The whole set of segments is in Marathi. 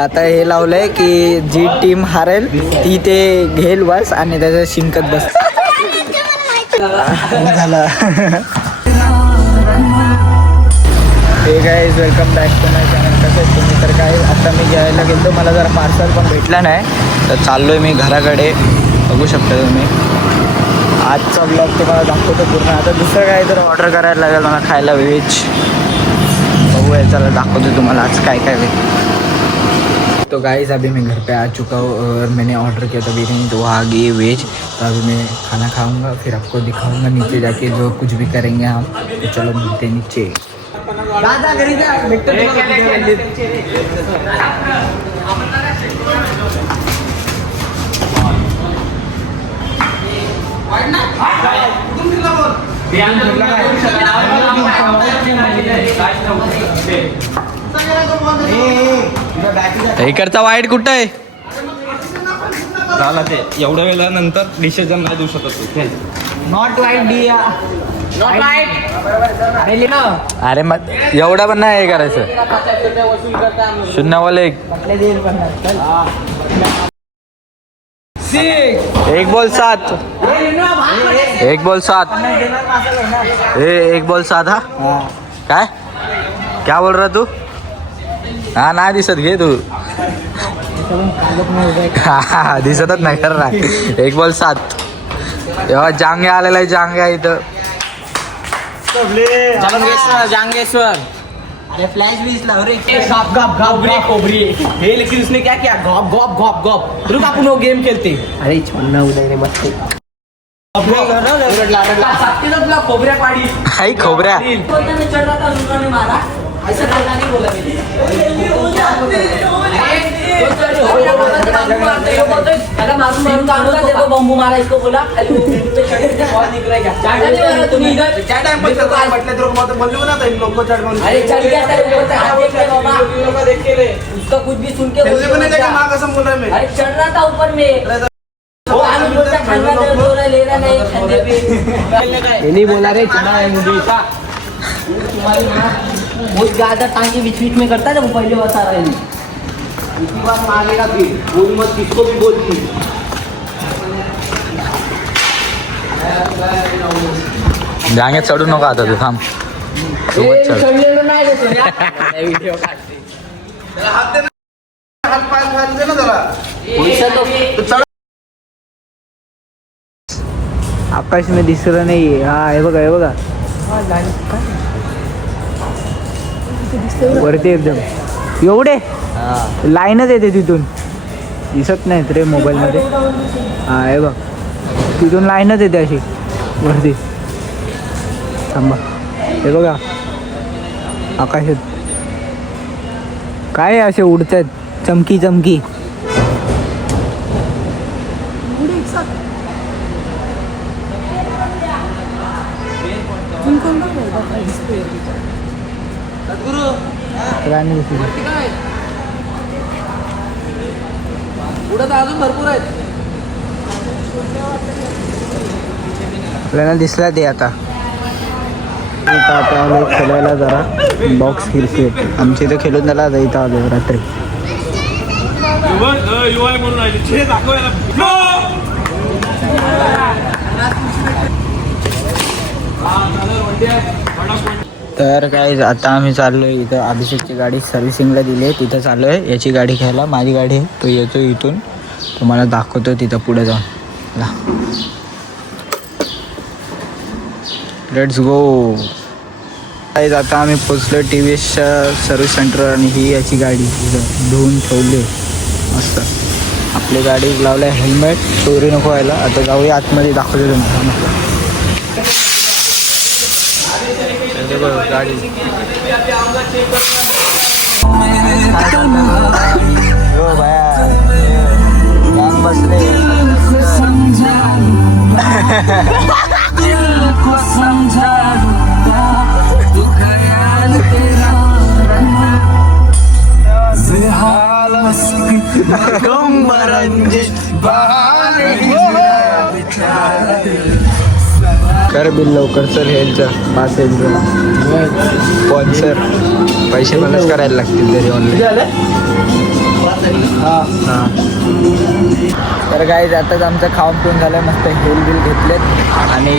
आता हे लावलंय की जी टीम हारेल ती ते घेईल बस आणि त्याचं शिंकत बस झालं. Hey guys welcome back to my channel. कसं आहे तुम्ही? तर काय आता मी घ्यायला गेलो, मला जरा पार्सल पण भेटला नाही तर चाललो आहे मी घराकडे. बघू शकता तुम्ही आजचा ब्लॉग तुम्हाला दाखवतो पूर्ण. आता दुसरं काय तर ऑर्डर करायला लागेल मला खायला व्हेज. बघूया चला दाखवतो तुम्हाला आज काय काय व्हेज. तो गाइस अभी मैं घर पे आ चुका हूँ और मैंने ऑर्डर किया था बिरयानी, तो वो आ गई वेज. तो अभी मैं खाना खाऊंगा फिर आपको दिखाऊंगा नीचे जाके जो कुछ भी करेंगे हम. तो चलो मिलते हैं नीचे. इकडचा वाईट कुठं आहे? झाला ते एवढ्या वेळानंतर डिसिजन नाही देऊ शकत तू. नॉट वाईट डिया, नॉट वाईट. अरे मग एवढा पण नाही हे करायचं. 0 1 एक बॉल 7 एक बॉल 7 एक बॉल 7. हा काय क्या बोल रहा तू? हा नाही दिसत घे तू. हा दिसतच नाही कर ना. 1 बॉल 7. तेव्हा जांगे आलेला आहे. जांगे इथं जांगेश्वर. अरे फ्लैश भी इसला रे गॉप गॉप गॉप खोबरी हे. लेकिन उसने क्या किया? गॉप गॉप गॉप गॉप. रुक आपण वो गेम खेलते. अरे छोड़ना उदय रे मत. खोबऱ्या पाडी हाय खोबऱ्या. चढ़ रहा था उन्होंने मारा ऐसा बोलना नहीं बोला मैंने. बॉम्बू मारा इसको बोला तुम्ही इधर क्या टाइम पर बोलू ना लोग चढ़. अरे चढ़ गया उसका कुछ भी सुन के अरे चढ़ रहा था ऊपर में. नहीं बोला रे चढ़ा है मुझे ऐसा. तुम्हारी वो ज्यादा टांगे बीच बीच में करता है वो पहले बता रहा है. इसी बात मारेगा फिर बोल मत किसको भी बोलती. जांगे चढू नका आता तू थांब. व्हिडिओ काढते. आकाश में दिसलं नाही. हा हे बघा हे बघा वरती एकदम एवढे लाईनच येते तिथून. दिसत नाहीत रे मोबाईलमध्ये. हा हे बघ तिथून लाईनच येते अशी वरती. थांबा हे बघा आकाशात काय असे उडतात चमकी चमकी. अजून भरपूर आहेत. आपल्याला दिसला ते आता आलो खेळायला जरा बॉक्स क्रिकेट. आमच्या इथं खेळून झाला इथं आलो रात्री. तर काय आता आम्ही चाललो आहे इथं. अभिषेकची गाडी सर्व्हिसिंगला दिली आहे तिथं चाललो आहे याची गाडी घ्यायला. माझी गाडी आहे तो येतो इथून तुम्हाला दाखवतो तिथं पुढे जाऊन. Let's go. आता आम्ही पोचलो TVSच्या सर्व्हिस सेंटर आणि ही याची गाडी इथं धुवून ठेवली मस्त. आपली गाडी लावलं आहे हेल्मेट चोरी नको व्हायला. आता जाऊया आतमध्ये दाखवतो तुम्हाला गाडी. हो भाया बसले. कर बिल लवकर चल. हेल्थचं 5 स्पॉन्सर पैसे मलाच करायला लागतील तरी ऑनलाईन. तर गाईज आताच आमचं खाऊन पिऊन झालं, मस्त हेल बिल घेतलेत आणि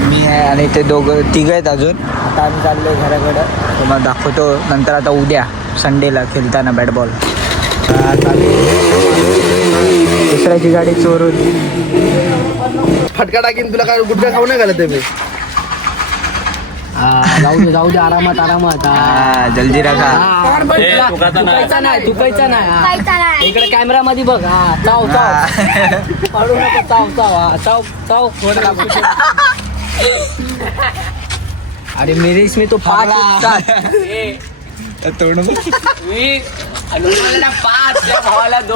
मी आहे आणि ते तिघं आहेत अजून. आता आम्ही चाललो घराकडं, तुम्हाला दाखवतो नंतर. आता उद्या संडेला खेळताना बॅट बॉल. दुसऱ्याची गाडी चोरून फटका टाकीन तुला. काय गुटखा खाऊ नाही घालत मी. जाऊ दे आरामात. जलजिरा खा. तुकायचा नाही. इकडे कॅमेरा मध्ये बघ. चाव पडू नका. चाव. अरे मेरे इसमें तो 5 भावाला 2.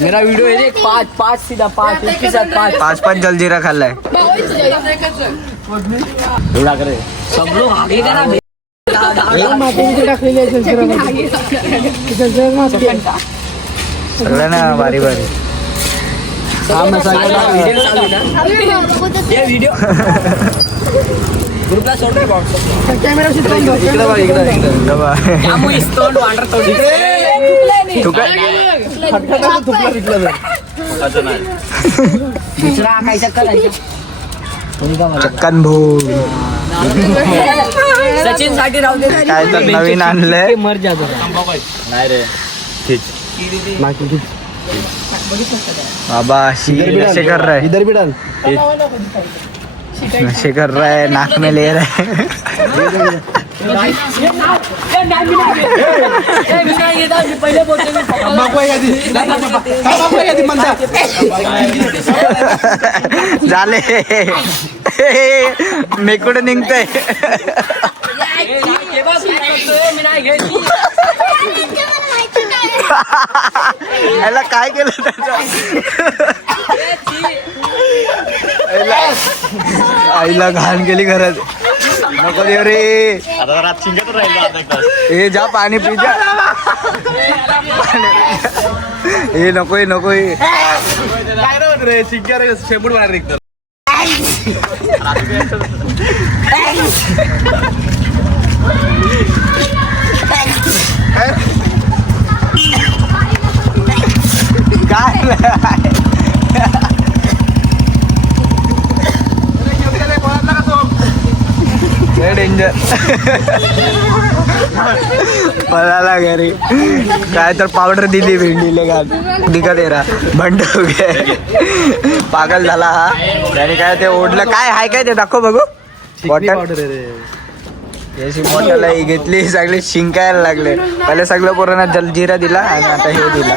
मेरा वीडियो है 5 सीधा 5 उसके साथ 5 जलजिरा खाल्लाय. सब लोग आगे का ना. सगळ्यांना बारी बारी. व्हिडिओ ग्रुपला सोडतोय दुसरा काय चक्कर चक्कन भो. सचिन साठी राहू दे. काय तर नवीन आणलंय मर जातो. नाही रे बाबा. नशे कर रहा है, इधर भी डाल. नशे कर रहा है, नाक में ले रहा है. पहिले बोलतो झाले मेकुड निघतंय. याला काय केलं त्याचं. आईला घाण केली घरात. नको देव रे. हे जा पाणी पी जा. हे नको रे शिंक्या रे शेपूट बाहेर निघतात. काय डेंजर. पळाला घरी. काय तर पावडर दिली भेंडीले घाल. दिखा तेरा बंड हो गया. पागल झाला हा. त्याने काय ते ओढलं. काय हाय काय ते दाखव बघू. बॉटल याची बॉटल ही घेतली. सगळे शिंकायला लागले. पहिले सगळं पोरांना जलजिरा दिला आणि आता हे दिला.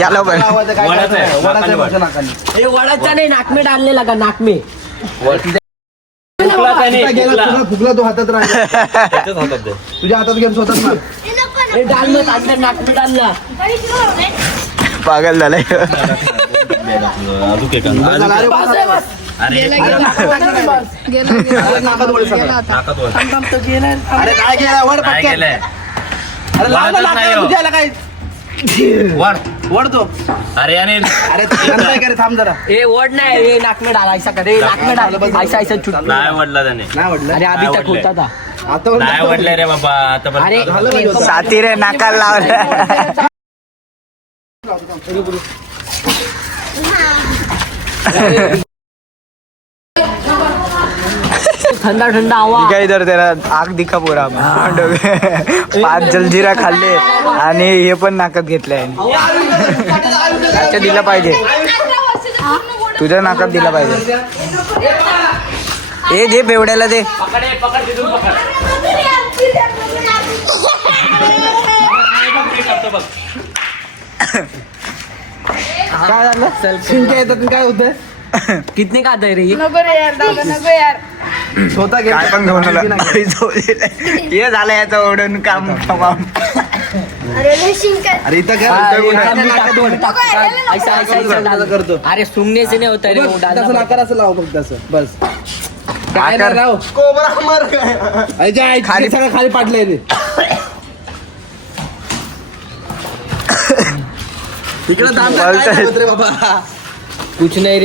याला पण वडाचा नाही नाकमे डालने लगा. नाकमे फुकला तो हातात राहिला. तुझ्या हातात घेऊन स्वतःच मार. डाल मत अंदर नाकमे डालना. पागल झालाय. अरे काय गेला वड पटकन. अरे लावला काय वडतो. अरे अरे थांब जरा. ए वड नाही. ए नाकमे डाल. ऐसा करे नाकमे डाल. ऐसा छुट. नाही वडला त्याने. नाही वडलं. अरे अभी तक होता था. आता नाही वडले रे बाबा. आता अरे साथी रे नाकाला लावलं. ठंडा हवा. काय तर त्याला आग दिखा पुरा. 5 जलजिरा खाल्ले आणि हे पण नाकात घेतलंय. दिला पाहिजे. तुझ्या नाकात दिला पाहिजे. हे जे बेवड्याला दे. काय झालं. शिंक्या येतात काय होतंय. कितने का दे रही नको रे यार दादा नको यार. स्वतः काय पण घेऊन आला. हे झालं याचं ओढून काम तमाम. अरे लय शिंका. अरे इथं करतो. अरे सुनने से नहीं होता रे वो डालना. तसं नाकार असं लाव फक्त असं बस. काय आकार. राव कोबरा मार. खाली सगळं खाली पाडलंय रे. इकडे बाबा कुछ नहीं रे.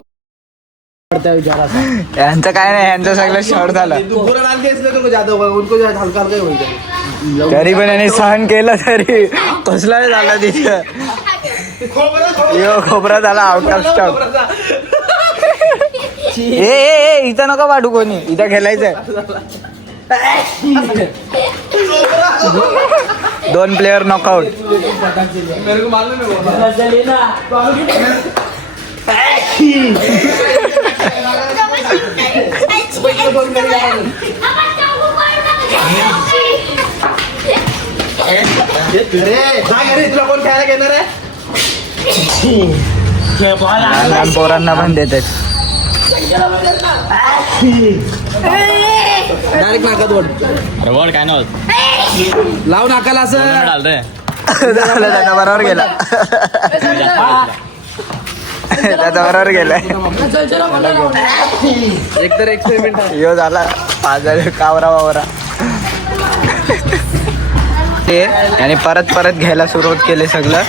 पड़ता है जरा सा. यांचं काय नाही. यांचं सगळं शॉर्ट झालं. तू पूरा डाल के इसलिए तुमको ज्यादा होगा. उनको हल्का हल्का ही होगा. तरी पण याने सहन केलं तरी कसला झाला तिथं यो खोबरा झाला आउट ऑफ स्टॉक. ए इथं नका वाढू कोणी, इथं खेळायचंय. 2 प्लेयर नॉकआउट. तुला कोण खेळायला घेणार आहे? लहान पोरांना पण देतात. डायरेक्ट नाकात ओढ. रवड काय नव्हतं लाव नाकाला असं. रे झालं, त्याचा बरोबर गेला. त्याचा बरोबर गेलाय. एक तर एक्सपेरिमेंट आहे. यो झाला पाजळ कावरा वावरा. ते आणि परत घ्यायला सुरुवात केली सगळं.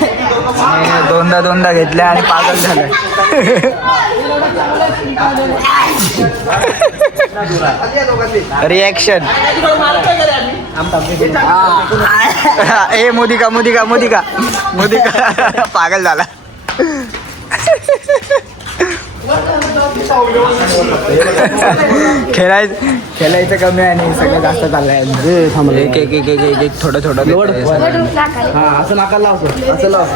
आणि दोनदा घेतलं आणि पागल झालं. रिॲक्शन. ए मोदिका पागल झाला. खेळायचं कमी आणि सगळं जास्त चाललंय. एक थोडं हा असं नाकाला लावतो. असं लाव.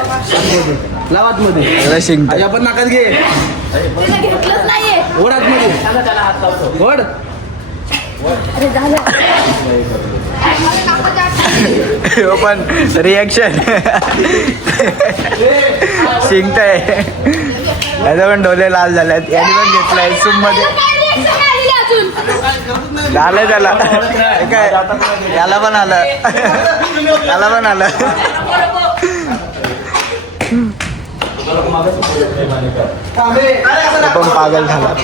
लाव आतमध्ये. शिंक. आणि आपण नाकात घे. घेतलंच नाहीये. ओढ आतमध्ये. ओढ. पण रिॲक्शन शिंकताय. याचा पण डोले लाल झाल्यात. याने पण घेतलाय सूप मध्ये. झालं त्याला काय, याला पण आलं. तो पण पागल झाला.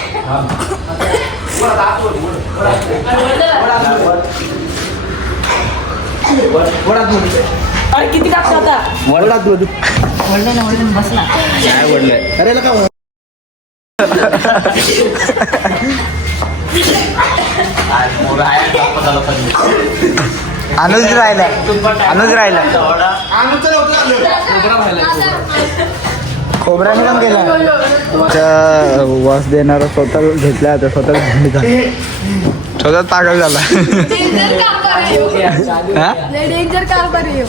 किती टाकतो आता? ओढ आतमध्ये. काय ओढलंय अरे का अनुज राहिला. खोबऱ्याने पण केला. वास देणारा स्वतः घेतला आता. स्वतः पागल झाला. डेंजर कारभार आहे.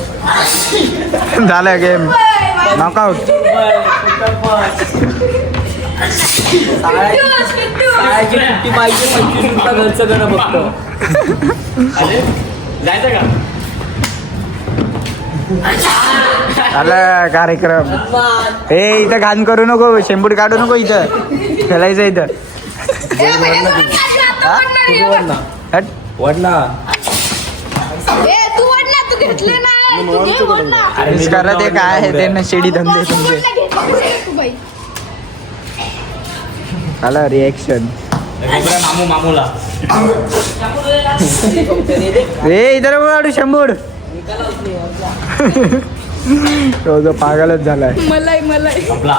झालं गेम नॉकआउट. शाळेची सुट्टी पाहिजे 25 रुपये घरचं गणं बघतो. जायचं का झालं कार्यक्रम. ए इथं घाण करू नको, शेंबूड काढू नको. इथं खेळायचं इथं. हट. तू वडला, तू घेतलं नाही. तू घे वडला. मिस करा ते काय आहे ते नशेडी धंदे तुमचे. तू बाई. झालं रिॲक्शन. मामूला ए इधर काढू शेंबूड. तो जो पागलच झालाय. मलाई आपला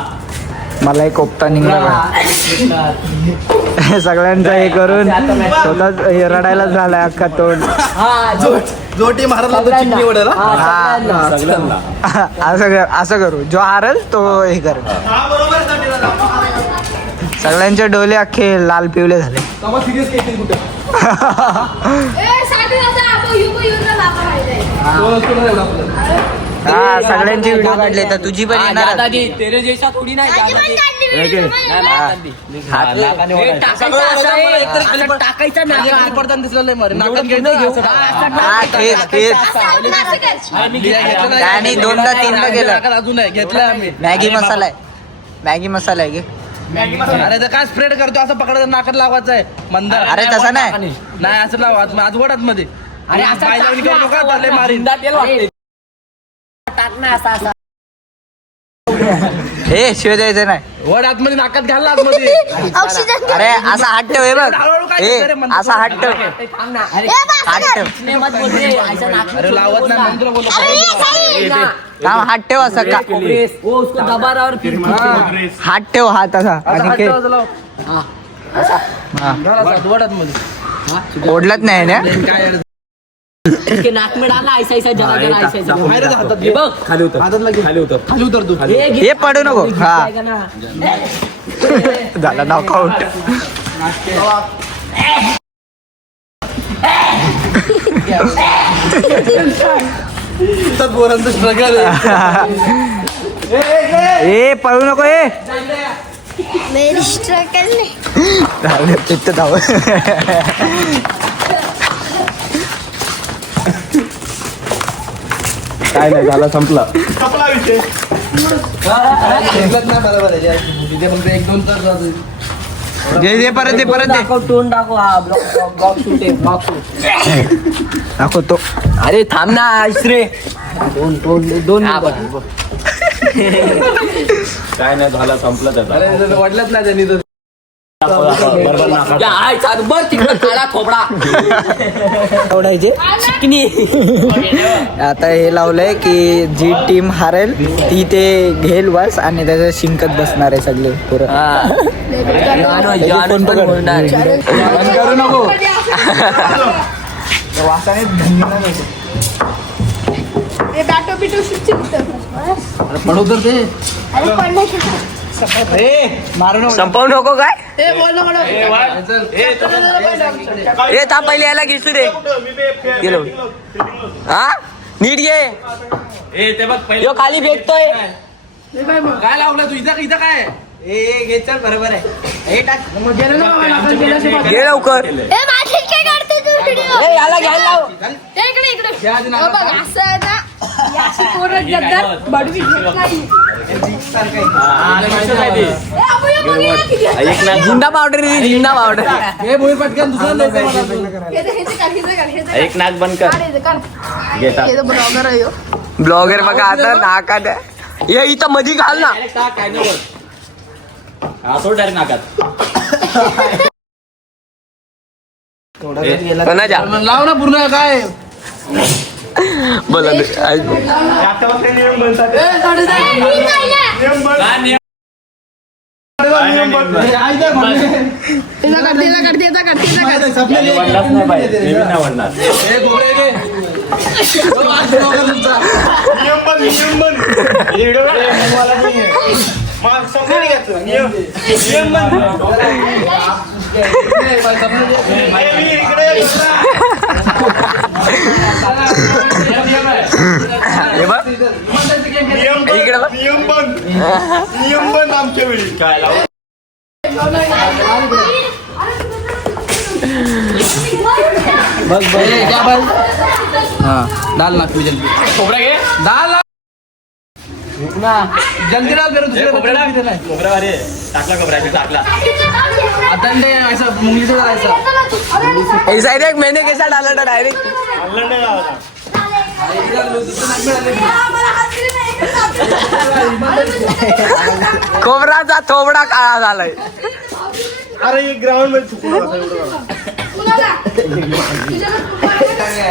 मला एक कोपता निघला. सगळ्यांचं हे करून स्वतःच हे रडायलाच झालाय अख्खा तोंड. जो टीम हरला तो चिमणी ओढेल. असं करू. जो हारल तो हे कर. सगळ्यांचे डोले अख्खे लाल पिवले झाले. सिरियस केस कुठे हा सगळ्यांचे व्हिडिओ काढले तर तुझी पण येणार. दादाजी तेरे जैसा थोडी नाही. टाकायचा नाकात. पडताना दिसलं मरे नाकात आणि 2दा-3दा केलं. अजून आहे घेतलाय आम्ही. मॅगी मसाला आहे गे. अरे तर काय स्प्रेड करतो असं पकडायचं नाकात लावायचं आहे मंद. अरे तसं नाही. नाही असं लावा. आज वडात मध्ये. अरे असं पायलावणी करू नका, त्याला मारीन. टाक ना असा. हे शिव द्यायचं नाही. वड आतमध्ये नाकात घालला आतमध्ये. ऑक्सिजन. अरे असा हात ठेव. हे बघ. असा हात ठेव. थांब ना. अरे हात ठेव. मत बोलते. ऐसा नाक में अरे लावत नाही म्हणून तुला बोललो. थांब, हात ठेव असा का. वो उसको दबा रहा और फिर हात ठेव. हात असा आता आणि हात खेळ. ठेवायचं लाव. हा. घाल असं वडात मध्ये. ओढलत नाही ना. काय इसके नाक में डालना ऐसा ऐसा जरा जरा ऐसा ऐसा बाहेरच हातात हे बघ खाली उतर हातातला घे. खाली उतर तू हे घे. हे पडू नको हा जाएगा ना. झाला नॉकआउट तर पोरांचं स्ट्रगल ए पळू नको ए मेरी स्ट्रगल धाव तिथं धाव काय नाही झाला संपला नाही बरोबर आहे तिथे फक्त 1-2 तास जातो. दे परत दे परत दे दाखव तोंड दाखव हा ब्लॉक शूट आहे ब्लॉक शूट दाखवतो अरे थांब ना आश्रे दोन काय नाही झाला संपलं त्याचा अरे जर वाटलंच नाही त्यांनी तर बरोबर ना बर तिकडं काळा थोबडा आवडायचे चिकनी आता हे लावलंय की जी टीम हारेल ती ते घेईल बस आणि त्याचं शिंकत बसणार आहे सगळे पण बोलणार करू नको वासाने बॅटो बिटो पडू तर ते अरे पडलं मारू नको संपवू नको काय ए बोल ना मला ए थांब पहिले यायला घेसू दे गेलो हा नीट घे ए ते बघ पहिले यो खाली फेकतोय काय लावलं तू इथं काय ए घे चल बरोबर आहे हे टाक घे लवकर ए माझी काय काढते तू व्हिडिओ ए याला घ्यायला लाव इकडे इकडे हो बघ असं आहे ना याची पोरं गद्दार बडवी घेत नाही ए आपण हे बघ ना किती आहे. एक ना जिंदा पावडर जिंदा पावडर हे बोई पटकन दुसरा द्यायचं मला तू. हे तर एक नाक बंद कर घेता हे तर ब्लॉगर आहे हो. ब्लॉगर बघा आता नाकात ये इथं मधी घाल ना काय नाही हा सोड डायरेक्ट नाकात कोणाच्या लाव ना पूर्ण काय बोला ए, गाडी जा. ए, ठीक आहे ना. तिला काढ, तिला काढ, तिला काढ, तिला काढ. वडलाच नाही पाहिजे मी नाही वडणार हे बघ इकडे बघ काय लावू डाल ना तू जल्दी खोबरा घे डाल ना जल्दी डाल फिर दुसरे खोबरा नाही खोबरा अरे टाकला खोबरा टाकला आता नाही ऐसा मुंगली से डालायचा ऐसा है देख मैंने कैसा डाला था डायरेक्ट खोबराचा थोबडा काळा झालाय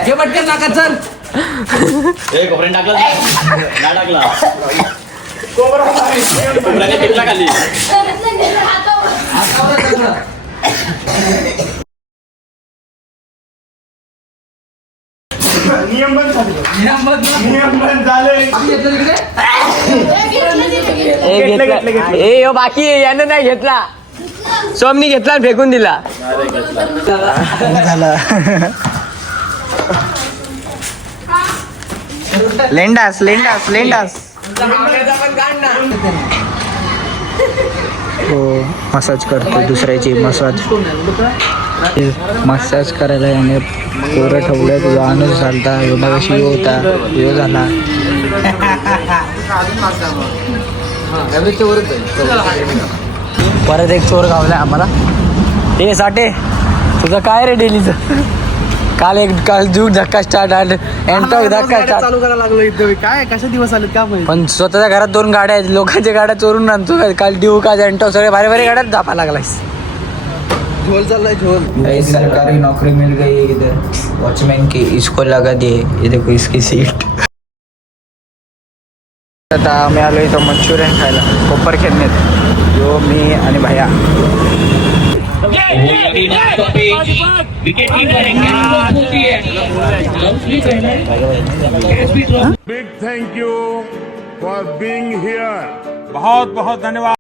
घे पटकन नाका चल ए खोबऱ्याने टाकला ना टाकला खोबऱ्याने टिकला खाली ए यो बाकी आहे, यानं नाही घेतला सोमनी घेतला आणि फेकून दिला झालं लेंडास लेंडास लेंडास हो मसाज करतो दुसऱ्याची मसाज करायला याने पोरं ठेवलं तुझा अनुस झालता योगा कशी होता यो झाला परत एक चोर गावलाय आम्हाला हे साठे तुझं काय रे डेलीचं काल जीव धक्का स्टार्ट धक्का स्टार्ट चालू करायला लागलो इथं काय कशा दिवस आले का माहिती पण स्वतःच्या घरात 2 गाड्या आहेत लोकांच्या गाड्या चोरून आणतो काल ड्यू का जंटो सगळे भारी भारी गाड्यात धापा लागलायस झोल चाललाय झोल सरकारी नौकरी मिल गई है इधर वॉचमैन की इसको लगा दिए ये देखो इसकी सीट आता आम्ही आलो इथं मंचुरियन खायला कोपर खेळण्यात यो मी आणि भैया wicket big thank you for being here. बहुत बहुत धन्यवाद।